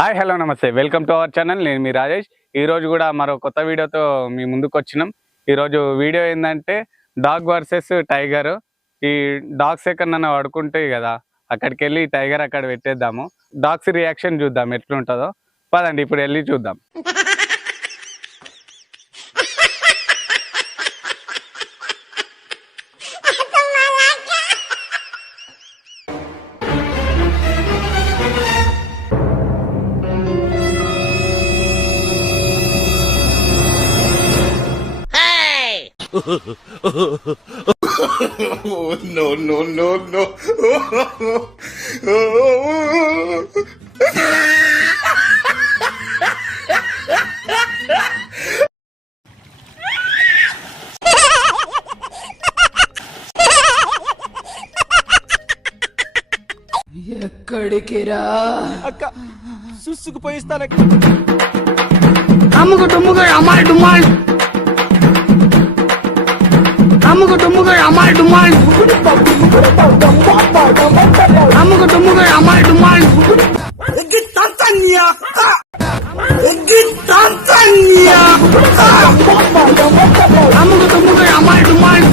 Hi hello నమస్తే welcome to our channel. నేను మీ రాజేష్. ఈరోజు కూడా మరో కొత్త వీడియోతో మీ ముందుకు వచ్చినాం. ఈరోజు వీడియో ఏంటంటే డాగ్ వర్సెస్ టైగర్. ఈ డాగ్స్ ఎక్కడన్నా పడుకుంటాయి కదా, అక్కడికి వెళ్ళి టైగర్ అక్కడ పెట్టేద్దాము. డాగ్స్ రియాక్షన్ చూద్దాం ఎట్లుంటుందో. పదండి ఇప్పుడు వెళ్ళి చూద్దాం. Oh, no. ఎక్కడికి రా అక్క సుసుకు పోయిస్తాను. అమ్ముకు టుమ్ముకు అమ్మాయి డుమ్మాయి అమ్ముకు టుమ్ముకు అమ్మాయి డుమ్మాయి అమ్ముకు టుమ్ముకు అమ్మాయి డుమ్మాయి అమ్ముకు టుమ్ముకు అమ్మాయి డుమ్మాయి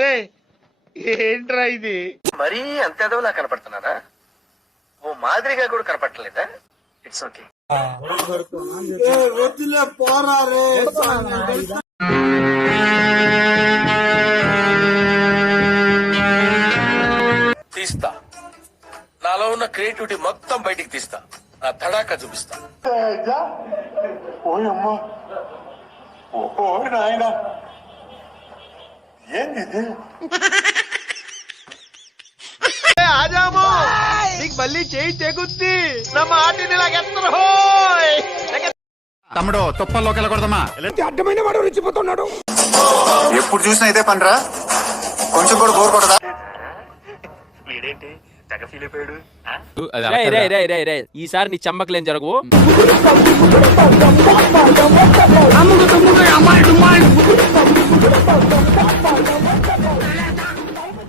రే ఏంట్రా ఇది? మరీ అంత ఎదవలా కనపడుతున్నారా? ఓ మాదిరిగా కూడా కనపడలేదా? It's okay. తీస్తా, నాలో ఉన్న క్రియేటివిటీ మొత్తం బయటికి తీస్తా, నా తడాకా చూపిస్తా. ఓయమ్మా ఓ నాయనా ఏంది ఆజాము నీకు మళ్ళీ చేయి తెగుద్ది. నా మాటిని లాగెత్తరు. తమ్ముడు తుప్పల్లోకి వెళ్ళకూడదమ్మా. అడ్డమైన వాడు రెచ్చిపోతున్నాడు. ఎప్పుడు చూసినా ఇదే పనిరా, కొంచెం కూడా బోర్ కొడదా? వీడేంటి తెగ ఫీల్ అయిపోయాడు? ఈసారి నీ చమ్మకలేం జరగవు.